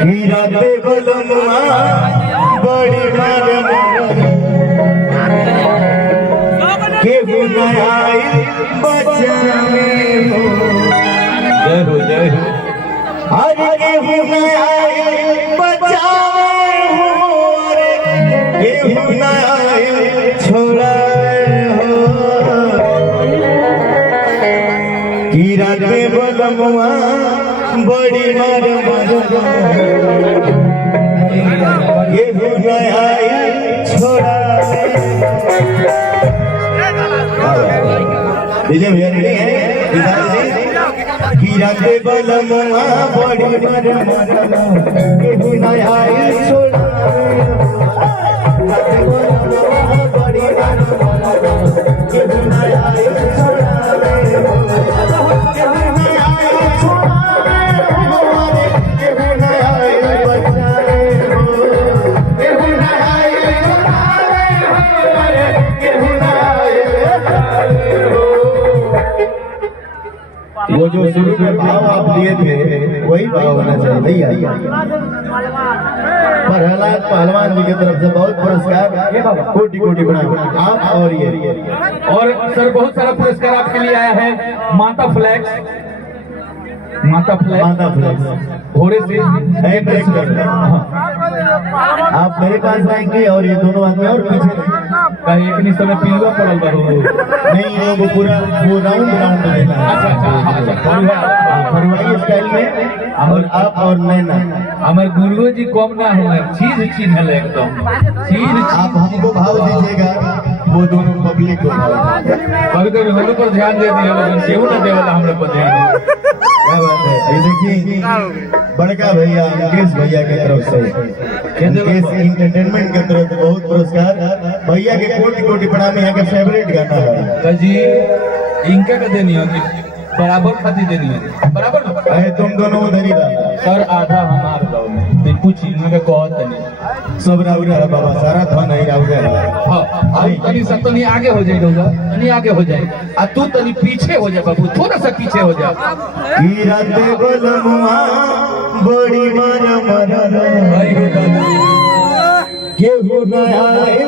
हीरा पे बलमुआ बड़ी मार के बुनाई बचावे हो जय हो जय हो अरे के बुनाई बचावे हो अरे के बुनाई छोड़ावे हो हीरा पे बलमुआ बड़ी मार ये छोड़ा डीजे भैया रेडी है हीरा के बलमुआ बड़ी मार ये छोड़ा बड़ी मार वो जो शुरू में भाव आप लिए थे वही भाव होना चाहिए। प्रहलाद पहलवान जी की तरफ से बहुत पुरस्कार कोटि कोटि बना आप और ये और सर बहुत सारा पुरस्कार आपके लिए आया है। माता फ्लैक्स घोड़े से आप मेरे पास आएंगे और ये दोनों आदमी और पीछे कहीं एक नहीं समय पीलुआ पड़ल बा नहीं वो पूरा वो राउंड फरवाई स्टाइल में और आप और नैना हमारे गुरु जी कम ना हो चीज चिन्ह एकदम चीज आप हमको भाव दीजिएगा वो दोनों पब्लिक को कभी कभी हम पर ध्यान दे दिया केहू ना देवला हम लोग पर ध्यान। क्या बात है ये देखिए बड़का भैया अंकेश भैया की तरफ से अंकेश इंटरटेनमेंट की तरफ से बहुत पुरस्कार भैया के कोटि कोटि प्रणाम। यहाँ के फेवरेट गाना है जी इनका का देनी होगी बराबर खाती देनी है बराबर अरे तुम दोनों उधर ही रहा सर आधा हमार दो में कुछ इनमें कहत नहीं सब राउरा है बाबा सारा था नहीं राउरा है। हां तनी सब तनी आगे हो जाएगा तनी आगे हो जाए आ तू तनी पीछे हो जा बाबू थोड़ा सा पीछे हो जा हीरा पे बलमुआ बड़ी मार भाई हो दादा केहू ना आए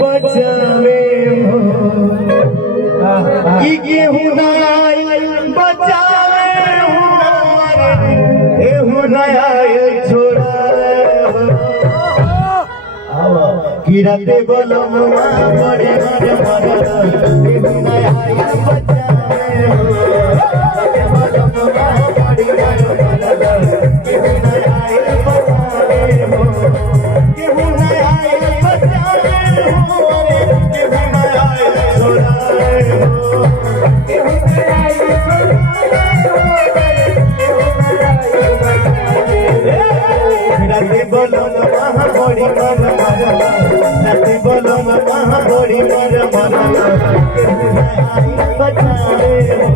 बचावे हो कि केहू ना आए बचावे हो केहू ना आए छोड़ावे हो हीरा पे बलमुआ बड़ी मार केहू ना आए बचावे हो बलमुआ बड़ी मार केहू ना आए बचावे हो केहू ना आए बचावे हो केहू ना आए छोड़ावे हो केहू ना आए राती बोलो महा बड़ी मन राती बोलो महा बड़ी मन केहू ना आए बचावे हो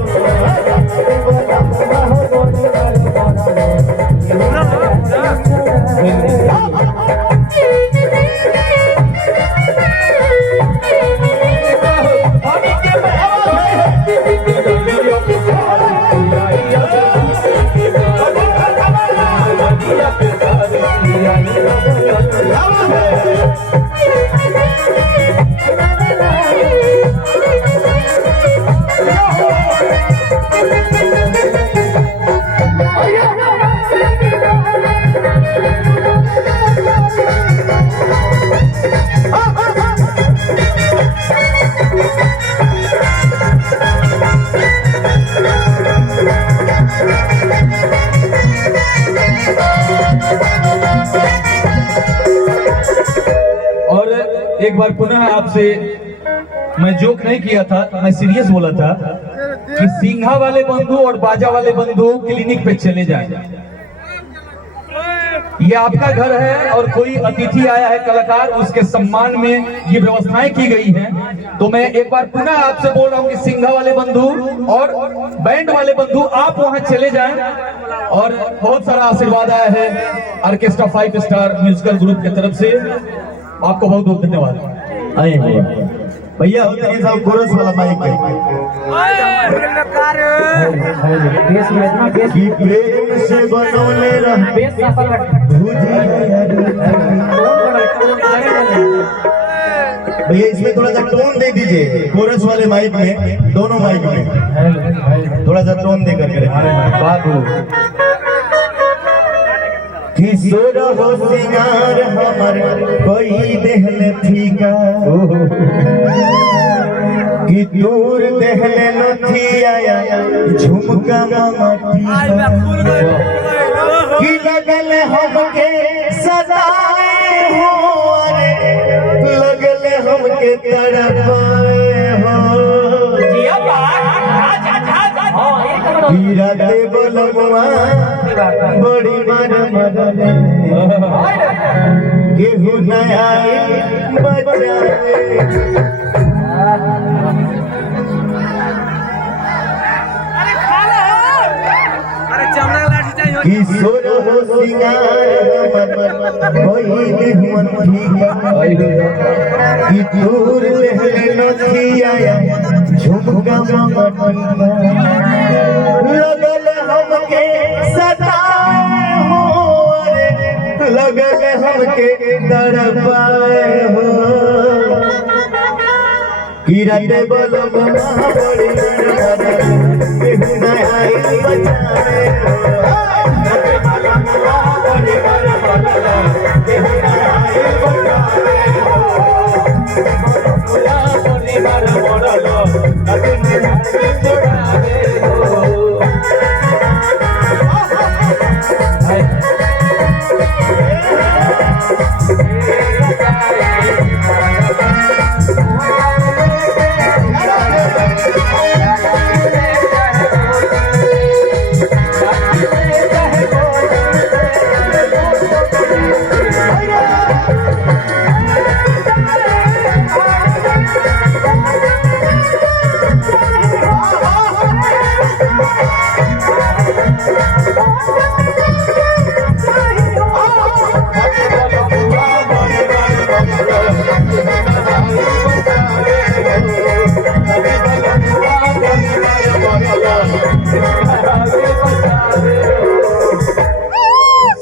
राती बोलो महा बड़ी एक बार पुनः आपसे मैं जोक नहीं किया था मैं सीरियस बोला था कि सिंघा वाले बंधु और बाजा वाले बंधु क्लिनिक पे चले जाएं। ये आपका घर है और कोई अतिथि आया है कलाकार उसके सम्मान में ये व्यवस्थाएं की गई हैं। तो मैं एक बार पुनः आपसे बोल रहा हूँ कि सिंघा वाले बंधु और बैंड वाले बंधु आप वहां चले जाएं। और बहुत सारा आशीर्वाद आया है ऑर्केस्ट्रा 5 स्टार म्यूजिकल ग्रुप की तरफ से आपको बहुत बहुत धन्यवाद। आइए भैया होते नहीं साहब कोरस वाला माइक है बेस में इतना बेस कि प्रेम से बनौले रह बेस सफल भैया इसमें थोड़ा सा टोन दे दीजिए कोरस वाले माइक में, दोनों माइक में थोड़ा सा टोन दे करके बाबू किशोर हो सिंगार हमर कोई देहले फीका कि दूर देहले नथी आया झुमका माटी कि लगल हमके सदाए हो अरे लगल हमके तड़पाए हो हीरा दे बोलवा बड़ी मन मदले केहू नया बचावे किशोर हो सिंगार कोई देहमन फीका कि दूर देहले नथी आया झुमका माटी लगल हमके सताए हो अरे लगल हमके तड़पाए हो किरते बलवा बड़ी बचाए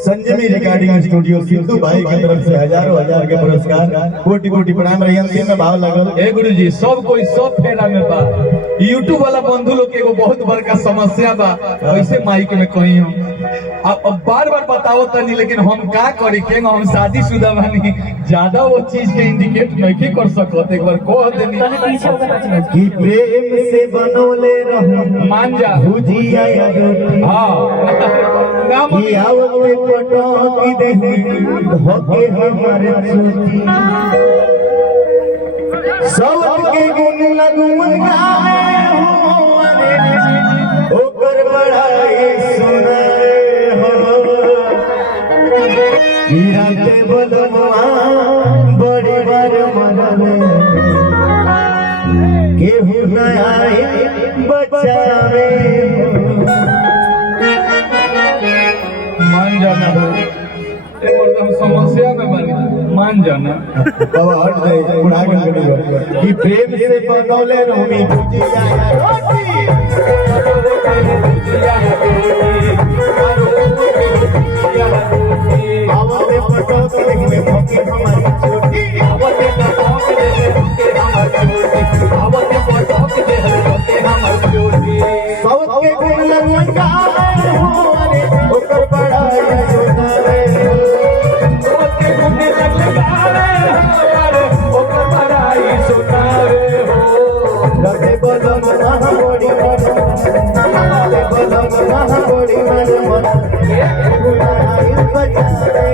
संजमी रिकॉर्डिंग स्टूडियो सिद्धू भाई की तरफ से हजारों हजार के पुरस्कार कोटि कोटि प्रणाम रही में भाव लगल ए गुरुजी सब कोई सब फेरा में बा। यूट्यूब वाला बंधु लोग के एगो बहुत बड़का समस्या बा, वैसे माइक में कही हम अब बार बार बताओ तनी, लेकिन हम का करी के हम शादीशुदा बानी, ज्यादा वो चीज के इंडिकेट नहीं कर सकत। एक बार कह देनी कि प्रेम से बनोले रहो मान जा भुजिया या रोटी हाँ ना मन- कि आवते पटो की देही धोके हमारे छुटी सब के गुण लगुन गाए हो अरे ओकर बड़ाई सुनाए हो हीरा के बलवा बड़े बार मनले केहू न आए बचावे मान जाना एक बार हम समस्या में बानी, मान जाना बाबा हट गए बुढ़ा के गड़ी कि प्रेम से बनौले रहमी भुजिया या रोटी आवते पटो के देखने भोके हमारी छोटी सबके गुण लगन गाए हो अरे ओकर बड़ाई सुनाए रते बलम ना बड़ी मन रते बलम ना बड़ी मन गुनाई बचाए